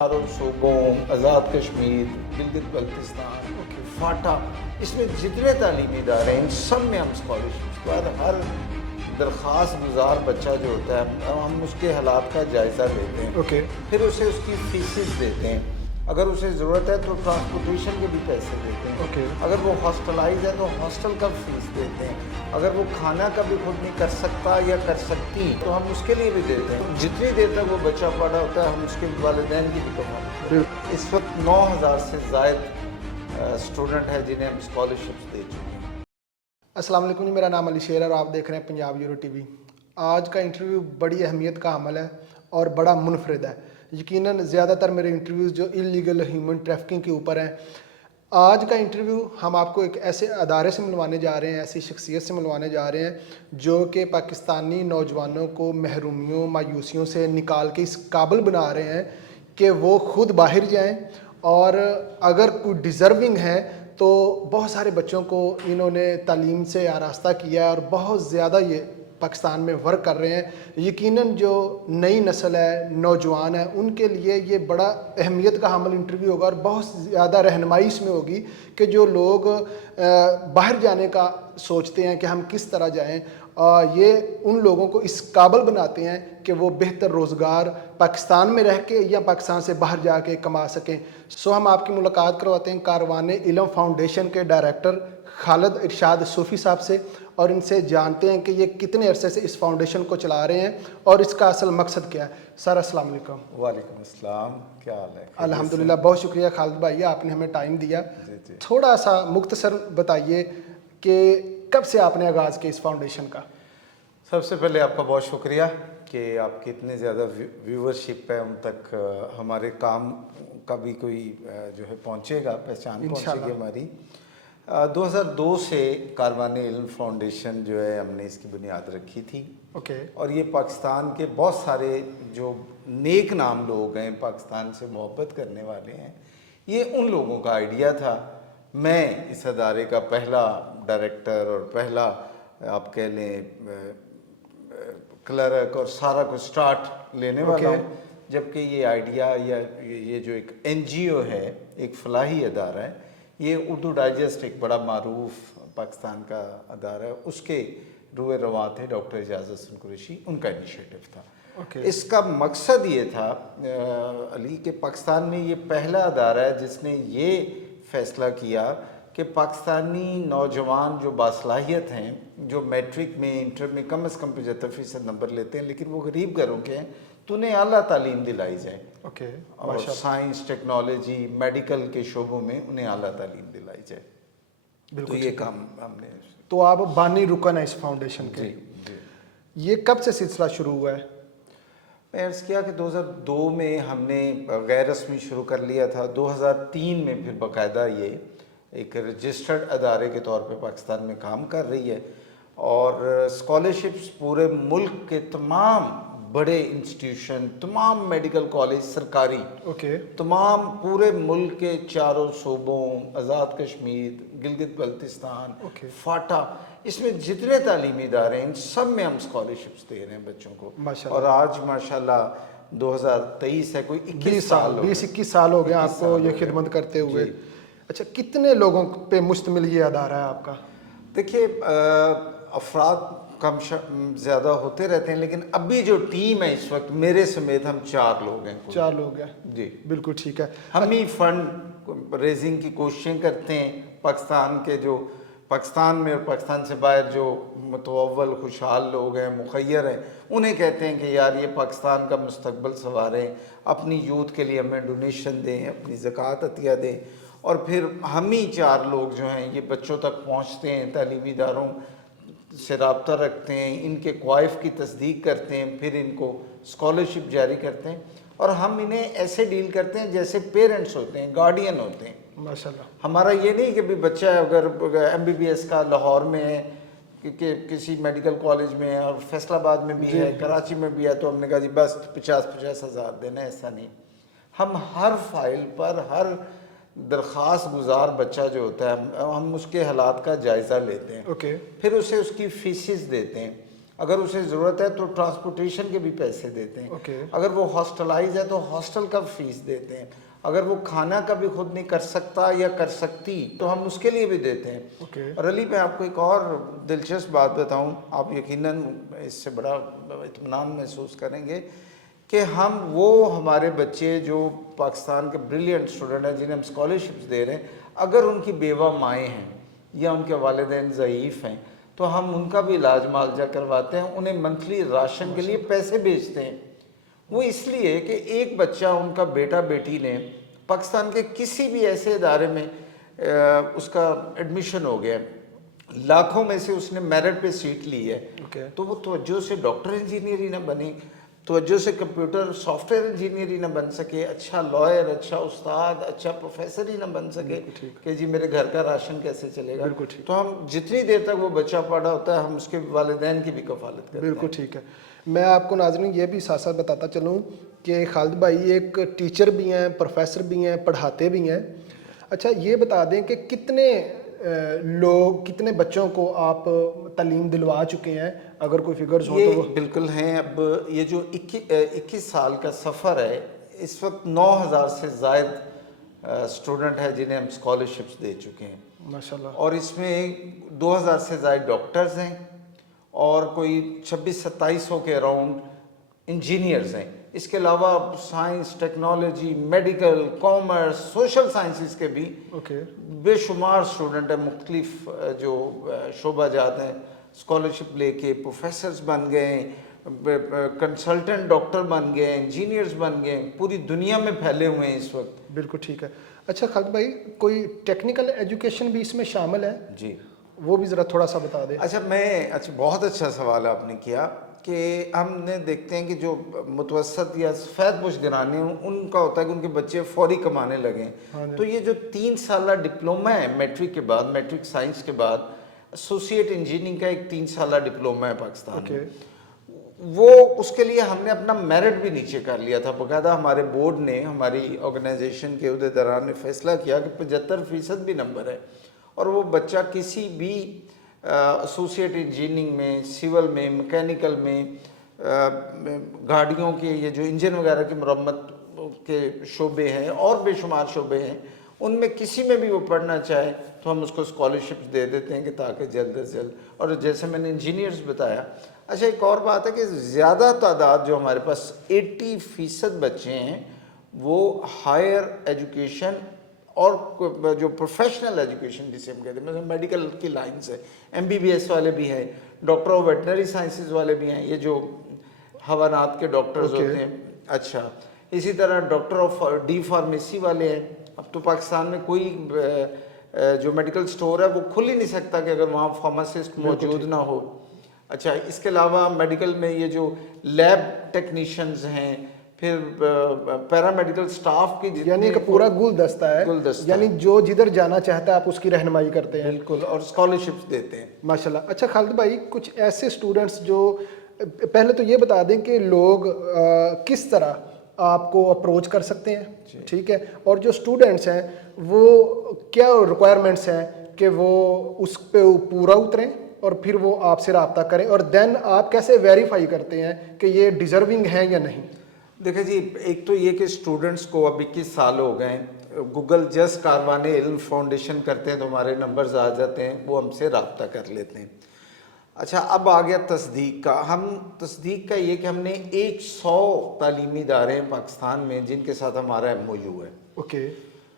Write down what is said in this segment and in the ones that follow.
چاروں صوبوں، آزاد کشمیر، گلگت بلتستان، فاٹا، اس میں جتنے تعلیمی ادارے ہیں ان سب میں ہم اسکالرشپس پر ہر درخواست گزار بچہ جو ہوتا ہے ہم اس کے حالات کا جائزہ لیتے ہیں. پھر اسے اس کی فیسز دیتے ہیں. اگر اسے ضرورت ہے تو ٹرانسپورٹیشن کے بھی پیسے دیتے ہیں. اگر وہ ہاسٹلائز ہے تو ہاسٹل کا فیس دیتے ہیں. اگر وہ کھانا کا بھی خود نہیں کر سکتا یا کر سکتی تو ہم اس کے لیے بھی دیتے ہیں. جتنی دیر تک وہ بچہ پڑھا ہوتا ہے ہم اس کے والدین کی بھی کماتے ہیں. اس وقت 9,000 سے زائد اسٹوڈنٹ ہے جنہیں ہم اسکالرشپس دے چکے ہیں. السلام علیکم جی، میرا نام علی شیر ہے اور آپ دیکھ رہے ہیں پنجاب یورو ٹی وی. آج کا انٹرویو بڑی اہمیت کا عمل ہے اور بڑا منفرد ہے. یقیناً زیادہ تر میرے انٹرویوز جو انلیگل ہیومن ٹریفکنگ کے اوپر ہیں. آج کا انٹرویو ہم آپ کو ایک ایسے ادارے سے ملوانے جا رہے ہیں، ایسی شخصیت سے ملوانے جا رہے ہیں جو کہ پاکستانی نوجوانوں کو محرومیوں مایوسیوں سے نکال کے اس قابل بنا رہے ہیں کہ وہ خود باہر جائیں، اور اگر کوئی ڈیزرونگ ہے تو بہت سارے بچوں کو انہوں نے تعلیم سے آراستہ کیا ہے اور بہت زیادہ یہ پاکستان میں ورک کر رہے ہیں. یقیناً جو نئی نسل ہے، نوجوان ہے، ان کے لیے یہ بڑا اہمیت کا حامل انٹرویو ہوگا اور بہت زیادہ رہنمائی اس میں ہوگی کہ جو لوگ باہر جانے کا سوچتے ہیں کہ ہم کس طرح جائیں، یہ ان لوگوں کو اس قابل بناتے ہیں کہ وہ بہتر روزگار پاکستان میں رہ کے یا پاکستان سے باہر جا کے کما سکیں. سو ہم آپ کی ملاقات کرواتے ہیں کاروان علم فاؤنڈیشن کے ڈائریکٹر خالد ارشاد صوفی صاحب سے، اور ان سے جانتے ہیں کہ یہ کتنے عرصے سے اس فاؤنڈیشن کو چلا رہے ہیں اور اس کا اصل مقصد کیا ہے. سر السلام علیکم. وعلیکم السلام، کیا حال ہے؟ الحمدللہ، بہت شکریہ خالد بھائی، آپ نے ہمیں ٹائم دیا. تھوڑا سا مختصر بتائیے کہ کب سے آپ نے آغاز کیا اس فاؤنڈیشن کا؟ سب سے پہلے آپ کا بہت شکریہ کہ آپ کی اتنے زیادہ ویورشپ ہے، ان تک ہمارے کام کا بھی کوئی جو ہے پہنچے گا، پہچان پہنچے گی ہماری. 2002 سے کاروان علم فاؤنڈیشن جو ہے ہم نے اس کی بنیاد رکھی تھی. اور یہ پاکستان کے بہت سارے جو نیک نام لوگ ہیں، پاکستان سے محبت کرنے والے ہیں، یہ ان لوگوں کا آئیڈیا تھا. میں اس ادارے کا پہلا ڈائریکٹر اور پہلا آپ کہہ لیں کلرک اور سارا کچھ سٹارٹ لینے والا ہوں. جبکہ یہ آئیڈیا یا یہ جو ایک این جی او ہے، ایک فلاحی ادارہ ہے، یہ اردو ڈائجسٹ ایک بڑا معروف پاکستان کا ادارہ ہے، اس کے روح رواں تھے ڈاکٹر اعجاز حسن قریشی، ان کا انیشیٹو تھا. اس کا مقصد یہ تھا علی کہ پاکستان میں یہ پہلا ادارہ ہے جس نے یہ فیصلہ کیا کہ پاکستانی نوجوان جو باصلاحیت ہیں، جو میٹرک میں انٹر میں کم از کم 75% نمبر لیتے ہیں لیکن وہ غریب گھروں کے ہیں، تو انہیں اعلیٰ تعلیم دلائی جائے. اور سائنس، ٹیکنالوجی، میڈیکل کے شعبوں میں انہیں اعلیٰ تعلیم دلائی جائے. تو یہ کام ہم نے. تو آپ بانی رکن ہیں اس فاؤنڈیشن کے. یہ کب سے سلسلہ شروع ہوا ہے؟ میں عرض کیا کہ 2002 میں ہم نے غیر رسمی شروع کر لیا تھا. 2003 میں پھر باقاعدہ یہ ایک رجسٹرڈ ادارے کے طور پہ پاکستان میں کام کر رہی ہے، اور اسکالرشپس پورے ملک کے تمام بڑے انسٹیٹیوشن، تمام میڈیکل کالج سرکاری، تمام پورے ملک کے چاروں صوبوں، آزاد کشمیر، گلگت بلتستان، فاٹا، اس میں جتنے تعلیمی ادارے ہیں ان سب میں ہم اسکالرشپس دے رہے ہیں بچوں کو. اور آج ماشاءاللہ 2023 ہے، کوئی 21 سال ہو گیا آپ کو یہ خدمت کرتے ہوئے. اچھا، کتنے لوگوں پہ مشتمل یہ ادارہ ہے آپ کا؟ دیکھیے، افراد کم زیادہ ہوتے رہتے ہیں، لیکن ابھی جو ٹیم ہے اس وقت میرے سمیت ہم 4 لوگ ہیں. 4 لوگ ہیں جی، بالکل ٹھیک ہے. ہم ہی فنڈ ریزنگ کی کوششیں کرتے ہیں. پاکستان کے جو پاکستان میں اور پاکستان سے باہر جو متول خوشحال لوگ ہیں، مخیر ہیں، انہیں کہتے ہیں کہ یار یہ پاکستان کا مستقبل سنواریں، اپنی یوتھ کے لیے ہمیں ڈونیشن دیں، اپنی زکوٰۃ عطیہ دیں. اور پھر ہم ہی 4 لوگ جو ہیں یہ بچوں تک پہنچتے ہیں، تعلیمی اداروں سے رابطہ رکھتے ہیں، ان کے کوائف کی تصدیق کرتے ہیں، پھر ان کو اسکالرشپ جاری کرتے ہیں. اور ہم انہیں ایسے ڈیل کرتے ہیں جیسے پیرنٹس ہوتے ہیں، گارڈین ہوتے ہیں. ماشاءاللہ. ہمارا یہ نہیں کہ بچہ اگر MBBS کا لاہور میں ہے کہ کسی میڈیکل کالج میں ہے اور فیصل آباد میں بھی ہے، کراچی میں بھی ہے، تو ہم نے کہا جی بس 50-50 ہزار دینا. ایسا نہیں. ہم ہر فائل پر، ہر درخواست گزار بچہ جو ہوتا ہے ہم اس کے حالات کا جائزہ لیتے ہیں. پھر اسے اس کی فیسز دیتے ہیں. اگر اسے ضرورت ہے تو ٹرانسپورٹیشن کے بھی پیسے دیتے ہیں. Okay. اگر وہ ہاسٹلائز ہے تو ہاسٹل کا فیس دیتے ہیں. اگر وہ کھانا کا بھی خود نہیں کر سکتا یا کر سکتی تو ہم اس کے لیے بھی دیتے ہیں. Okay. اور علی میں آپ کو ایک اور دلچسپ بات بتاؤں, آپ یقیناً اس سے بڑا اطمینان محسوس کریں گے کہ وہ ہمارے بچے جو پاکستان کے بریلینٹ اسٹوڈنٹ ہیں جنہیں ہم اسکالرشپس دے رہے ہیں, اگر ان کی بیوہ مائیں ہیں یا ان کے والدین ضعیف ہیں تو ہم ان کا بھی علاج معالجہ کرواتے ہیں, انہیں منتھلی راشن کے لیے پیسے بھیجتے ہیں. وہ اس لیے کہ ایک بچہ, ان کا بیٹا بیٹی نے پاکستان کے کسی بھی ایسے ادارے میں اس کا ایڈمیشن ہو گیا, لاکھوں میں سے اس نے میرٹ پہ سیٹ لی ہے, تو وہ توجہ سے ڈاکٹر انجینئر ہی نہ بنے, توجہ سے کمپیوٹر سافٹ ویئر انجینئر ہی نہ بن سکے, اچھا لائر, اچھا استاد, اچھا پروفیسر ہی نہ بن سکے کہ جی میرے گھر کا راشن کیسے چلے گا. تو ہم جتنی دیر تک وہ بچہ پڑھا ہوتا ہے ہم اس کے والدین کی بھی کفالت کرتے ہیں. بالکل ٹھیک ہے. میں آپ کو ناظرین یہ بھی ساتھ ساتھ بتاتا چلوں کہ خالد بھائی ایک ٹیچر بھی ہیں, پروفیسر بھی ہیں, پڑھاتے بھی ہیں. اچھا یہ بتا دیں کہ کتنے بچوں کو آپ تعلیم دلوا چکے ہیں, اگر کوئی فگرز ہوں تو وہ. بالکل ہیں. اب یہ جو 21 سال کا سفر ہے, اس وقت 9000 سے زائد اسٹوڈنٹ ہے جنہیں ہم اسکالرشپس دے چکے ہیں ماشاءاللہ. اور اس میں 2000 سے زائد ڈاکٹرز ہیں اور کوئی 2600-2700 کے اراؤنڈ انجینئرز ہیں. اس کے علاوہ science, technology, medical, commerce, social sciences کے بھی بے شمار اسٹوڈنٹ ہیں. مختلف جو شعبہ جات ہیں اسکالرشپ لے کے پروفیسرز بن گئے, کنسلٹنٹ ڈاکٹر بن گئے, انجینئرز بن گئے, پوری دنیا میں پھیلے ہوئے ہیں اس وقت. بالکل ٹھیک ہے. اچھا خالد بھائی کوئی ٹیکنیکل ایجوکیشن بھی اس میں شامل ہے؟ جی وہ بھی ذرا تھوڑا سا بتا دیں. اچھا بہت اچھا سوال آپ نے کیا کہ ہم نے دیکھتے ہیں کہ جو متوسط یا سفید پوش گھرانے ہیں ان کا ہوتا ہے کہ ان کے بچے فوری کمانے لگیں. تو یہ جو 3 سالہ ڈپلومہ ہے میٹرک کے بعد, میٹرک سائنس کے بعد ایسوسیٹ انجینئرنگ کا ایک 3 سالہ ڈپلومہ ہے پاکستان میں, وہ اس کے لیے ہم نے اپنا میرٹ بھی نیچے کر لیا تھا. باقاعدہ ہمارے بورڈ نے, ہماری آرگنائزیشن کے عہدیداران نے فیصلہ کیا کہ 75% بھی نمبر ہے اور وہ بچہ کسی بھی ایسوسیٹ انجینئرنگ میں, سول میں, میکینیکل میں, گاڑیوں کے یہ جو انجن وغیرہ کی مرمت کے شعبے ہیں اور بے شمار شعبے ہیں, ان میں کسی میں بھی وہ پڑھنا چاہے تو ہم اس کو اسکالرشپس دے دیتے ہیں کہ تاکہ جلد از جلد. اور جیسے میں نے انجینئرز بتایا. اچھا ایک اور بات ہے کہ زیادہ تعداد جو ہمارے پاس 80% بچے ہیں وہ ہائر ایجوکیشن اور جو پروفیشنل ایجوکیشن جسے ہم کہتے ہیں, مثلا میڈیکل کی لائنس ہے, MBBS والے بھی ہیں, ڈاکٹر آف ویٹنری سائنسز والے بھی ہیں, یہ جو حیوانات کے ڈاکٹرز ہوتے ہیں. اچھا اسی طرح ڈاکٹر آف ڈی فارمیسی والے ہیں. اب تو پاکستان میں کوئی جو میڈیکل سٹور ہے وہ کھل ہی نہیں سکتا کہ اگر وہاں فارماسسٹ موجود نہ ہو. اچھا اس کے علاوہ میڈیکل میں یہ جو لیب ٹیکنیشینز ہیں, پھر پیرامیڈیکل سٹاف کی, یعنی کہ پورا گلدستہ ہے, یعنی جو جدھر جانا چاہتا ہے آپ اس کی رہنمائی کرتے ہیں. بالکل, اور اسکالرشپس دیتے ہیں ماشاءاللہ. اچھا خالد بھائی کچھ ایسے اسٹوڈنٹس جو, پہلے تو یہ بتا دیں کہ لوگ کس طرح آپ کو اپروچ کر سکتے ہیں, ٹھیک ہے, اور جو اسٹوڈنٹس ہیں وہ کیا ریکوائرمنٹس ہیں کہ وہ اس پہ پورا اتریں اور پھر وہ آپ سے رابطہ کریں, اور دین آپ کیسے ویریفائی کرتے ہیں کہ یہ ڈیزرونگ ہیں یا نہیں؟ دیکھیں جی, ایک تو یہ کہ اسٹوڈنٹس کو اب 21 سال ہو گئے ہیں, گوگل جسٹ کاروان علم فاؤنڈیشن کرتے ہیں تو ہمارے نمبرز آ جاتے ہیں, وہ ہم سے رابطہ کر لیتے ہیں. اچھا اب آ گیا تصدیق کا. تصدیق کا یہ کہ ہم نے 100 تعلیمی ادارے ہیں پاکستان میں جن کے ساتھ ہمارا MOU ہے. اوکے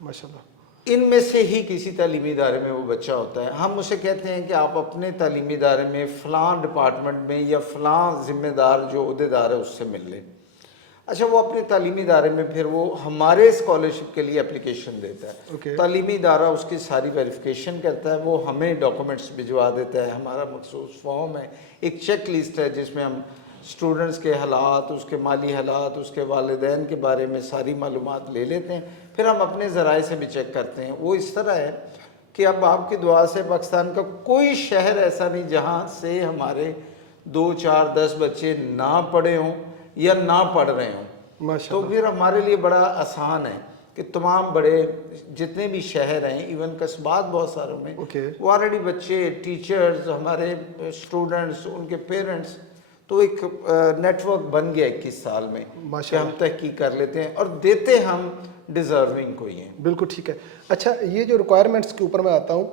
ماشاءاللہ. ان میں سے ہی کسی تعلیمی ادارے میں وہ بچہ ہوتا ہے, ہم اسے کہتے ہیں کہ آپ اپنے تعلیمی ادارے میں فلاں ڈپارٹمنٹ میں یا فلاں ذمہ دار جو عہدیدار ہے اس سے مل لیں. اچھا وہ اپنے تعلیمی ادارے میں پھر وہ ہمارے اسکالرشپ کے لیے اپلیکیشن دیتا ہے. تعلیمی ادارہ اس کی ساری ویریفیکیشن کرتا ہے, وہ ہمیں ڈاکومنٹس بھجوا دیتا ہے, ہمارا مخصوص فارم ہے, ایک چیک لسٹ ہے جس میں ہم اسٹوڈنٹس کے حالات, اس کے مالی حالات, اس کے والدین کے بارے میں ساری معلومات لے لیتے ہیں. پھر ہم اپنے ذرائع سے بھی چیک کرتے ہیں. وہ اس طرح ہے کہ اب آپ کی دعا سے پاکستان کا کوئی شہر ایسا نہیں جہاں سے ہمارے 2, 4, 10 بچے نہ پڑھے ہوں یا نہ پڑھ رہے ہوں. تو پھر ہمارے لیے بڑا آسان ہے کہ تمام بڑے جتنے بھی شہر ہیں, ایون قصبات بہت ساروں میں, وہ آلریڈی بچے, ٹیچرز, ہمارے اسٹوڈنٹس, ان کے پیرنٹس تو ایک نیٹ ورک بن گیا 21 سال میں کہ ماشاء ہم تحقیق کر لیتے ہیں اور دیتے ہم ڈیزرونگ کو ہی ہیں. بالکل ٹھیک ہے. اچھا یہ جو ریکوائرمنٹس کے اوپر میں آتا ہوں,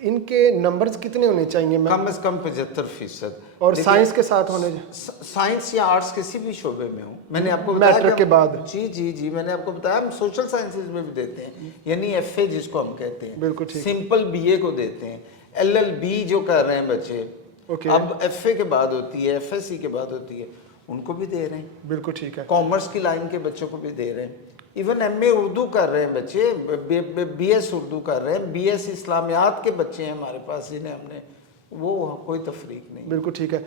ان کے نمبرز کتنے ہونے چاہیے؟ میں کم از کم 75%. اور سائنس کے ساتھ ہونے سائنس یا آرٹس کسی بھی شعبے میں ہوں. میں نے آپ کو میٹرک کے بعد جی میں نے آپ کو بتایا ہم سوشل سائنسز میں بھی دیتے ہیں, یعنی ایف اے جس کو ہم کہتے ہیں, بالکل ٹھیک, سمپل بی اے کو دیتے ہیں, ایل ایل بی جو کر رہے ہیں بچے, اب ایف اے کے بعد ہوتی ہے, ایف ایس سی کے بعد ہوتی ہے, ان کو بھی دے رہے ہیں. بالکل ٹھیک ہے. کامرس کی لائن کے بچوں کو بھی دے رہے ہیں. ایون ایم اے اردو کر رہے ہیں بچے, بی ایس اردو کر رہے ہیں, بی ایس اسلامیات کے بچے ہیں ہمارے پاس جنہیں ہم نے, وہ کوئی تفریق نہیں. بالکل ٹھیک ہے.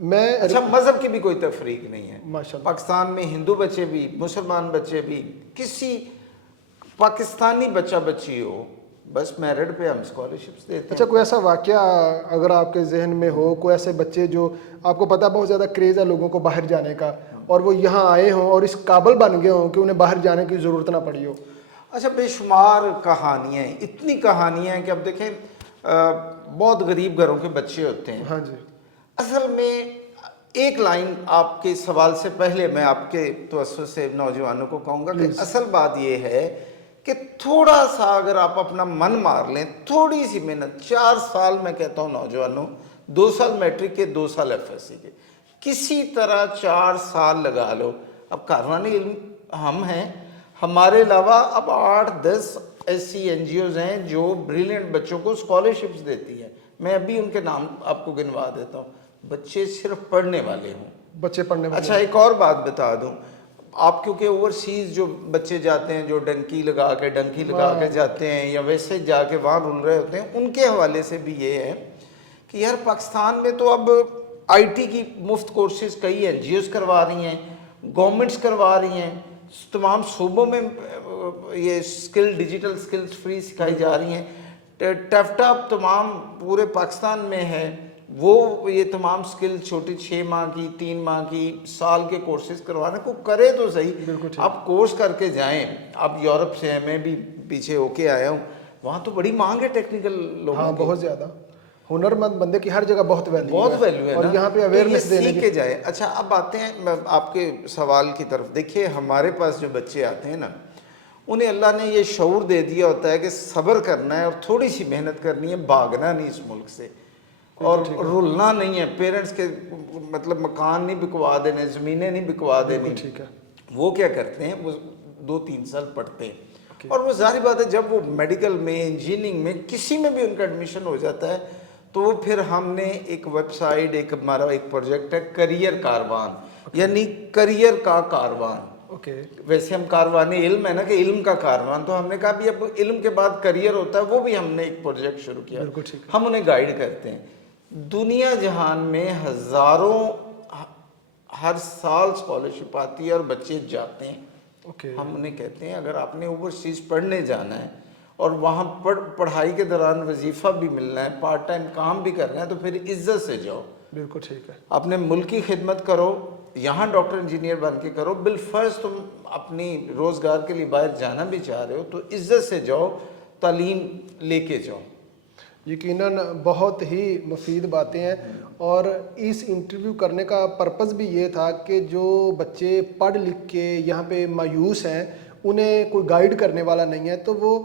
میں اچھا مذہب کی بھی کوئی تفریق نہیں ہے ماشاءاللہ. پاکستان میں ہندو بچے بھی, مسلمان بچے بھی, کسی پاکستانی بچہ بچی ہو, بس میرٹ پہ ہم اسکالرشپس دیتے ہیں. اچھا کوئی ایسا واقعہ اگر آپ کے ذہن میں ہو, کوئی ایسے بچے جو آپ کو پتہ بہت زیادہ کریز ہے لوگوں کو باہر جانے کا, اور وہ یہاں آئے ہوں اور اس قابل بن گئے ہوں کہ انہیں باہر جانے کی ضرورت نہ پڑی ہو؟ اچھا بے شمار کہانیاں ہیں, اتنی کہانیاں ہیں کہ اب دیکھیں بہت غریب گھروں کے بچے ہوتے ہیں. ہاں جی. اصل میں ایک لائن آپ کے سوال سے پہلے میں آپ کے توسط سے نوجوانوں کو کہوں گا کہ اصل بات یہ ہے کہ تھوڑا سا اگر آپ اپنا من مار لیں, تھوڑی سی محنت, 4 سال میں کہتا ہوں نوجوانوں, 2 سال میٹرک کے, 2 سال ایف ایس سی کے, کسی طرح 4 سال لگا لو. اب کاروان علم ہم ہیں, ہمارے علاوہ اب 8-10 ایسی این جی اوز ہیں جو بریلینٹ بچوں کو اسکالرشپس دیتی ہیں. میں ابھی ان کے نام آپ کو گنوا دیتا ہوں. بچے صرف پڑھنے والے ہوں, بچے پڑھنے والے. اچھا ایک اور بات بتا دوں, آپ کیونکہ اوورسیز جو بچے جاتے ہیں, جو ڈنکی لگا کے جاتے ہیں یا ویسے جا کے وہاں رول رہے ہوتے ہیں, ان کے حوالے سے بھی یہ ہے کہ یار پاکستان میں تو اب آئی ٹی کی مفت کورسز کئی این جی اوز کروا رہی ہیں, گورنمنٹس کروا رہی ہیں, تمام صوبوں میں یہ ڈیجیٹل سکلز فری سکھائی جا رہی ہیں. ٹیفٹا تمام پورے پاکستان میں ہے, وہ یہ تمام سکل چھوٹی 6 ماہ کی, 3 ماہ کی, سال کے کورسز کروانے کو کرے تو صحیح. آپ کورس کر کے جائیں. آپ یورپ سے ہیں, میں بھی پیچھے ہو کے آیا ہوں, وہاں تو بڑی مانگ ہے ٹیکنیکل لوگوں کی. ہاں بہت زیادہ, ہنر مند بندے کی ہر جگہ بہت ویلیو ہے اور یہاں پہ اویئرنیس دینے کے جائے. اچھا اب آتے ہیں آپ کے سوال کی طرف. دیکھیے ہمارے پاس جو بچے آتے ہیں نا, انہیں اللہ نے یہ شعور دے دیا ہوتا ہے کہ صبر کرنا ہے اور تھوڑی سی محنت کرنی ہے, بھاگنا نہیں اس ملک سے, اور رولنا نہیں ہے. پیرنٹس کے مطلب مکان نہیں بکوا دینے, زمینیں نہیں بکوا دینی. ٹھیک ہے. وہ کیا کرتے ہیں, وہ 2-3 سال پڑھتے ہیں, اور وہ ظاہر بات ہے جب وہ میڈیکل میں, انجینئرنگ میں, کسی میں بھی ان کا ایڈمیشن ہو جاتا ہے, تو پھر ہم نے ایک ویب سائٹ, ہمارا ایک پروجیکٹ ہے کریئر کاروان, یعنی کریئر کا کاروان. ویسے ہم کاروان علم ہے نا کہ علم کا کاروان, تو ہم نے کہا بھی اب علم کے بعد کریئر ہوتا ہے, وہ بھی ہم نے ایک پروجیکٹ شروع کیا. ہم انہیں گائیڈ کرتے ہیں. دنیا جہان میں ہزاروں ہر سال اسکالرشپ آتی ہے اور بچے جاتے ہیں. ہم انہیں کہتے ہیں اگر آپ نے اوورسیز پڑھنے جانا ہے اور وہاں پڑھائی کے دوران وظیفہ بھی ملنا ہے, پارٹ ٹائم کام بھی کرنا ہے, تو پھر عزت سے جاؤ. بالکل ٹھیک ہے. آپ نے ملک کی خدمت کرو, یہاں ڈاکٹر انجینئر بن کے کرو, بالفرض تم اپنی روزگار کے لیے باہر جانا بھی چاہ رہے ہو تو عزت سے جاؤ, تعلیم لے کے جاؤ. یقیناً بہت ہی مفید باتیں ہیں, اور اس انٹرویو کرنے کا پرپس بھی یہ تھا کہ جو بچے پڑھ لکھ کے یہاں پہ مایوس ہیں, انہیں کوئی گائیڈ کرنے والا نہیں ہے, تو وہ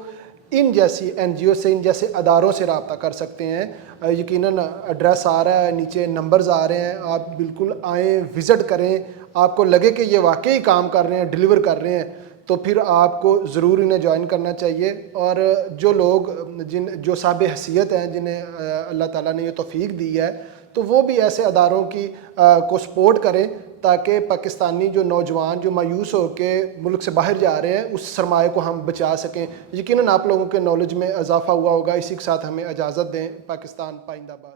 ان جیسی این جی او سے, ان جیسے اداروں سے رابطہ کر سکتے ہیں. یقیناً ایڈریس آ رہا ہے, نیچے نمبرز آ رہے ہیں, آپ بالکل آئیں, وزٹ کریں. آپ کو لگے کہ یہ واقعی کام کر رہے ہیں, ڈیلیور کر رہے ہیں, تو پھر آپ کو ضرور انہیں جوائن کرنا چاہیے. اور جو لوگ جو صاحب حیثیت ہیں, جنہیں اللہ تعالیٰ نے یہ توفیق دی ہے, تو وہ بھی ایسے اداروں کی کو سپورٹ کریں, تاکہ پاکستانی جو نوجوان جو مایوس ہو کے ملک سے باہر جا رہے ہیں, اس سرمایہ کو ہم بچا سکیں. یقیناً آپ لوگوں کے نالج میں اضافہ ہوا ہوگا. اسی کے ساتھ ہمیں اجازت دیں. پاکستان پائندہ باد.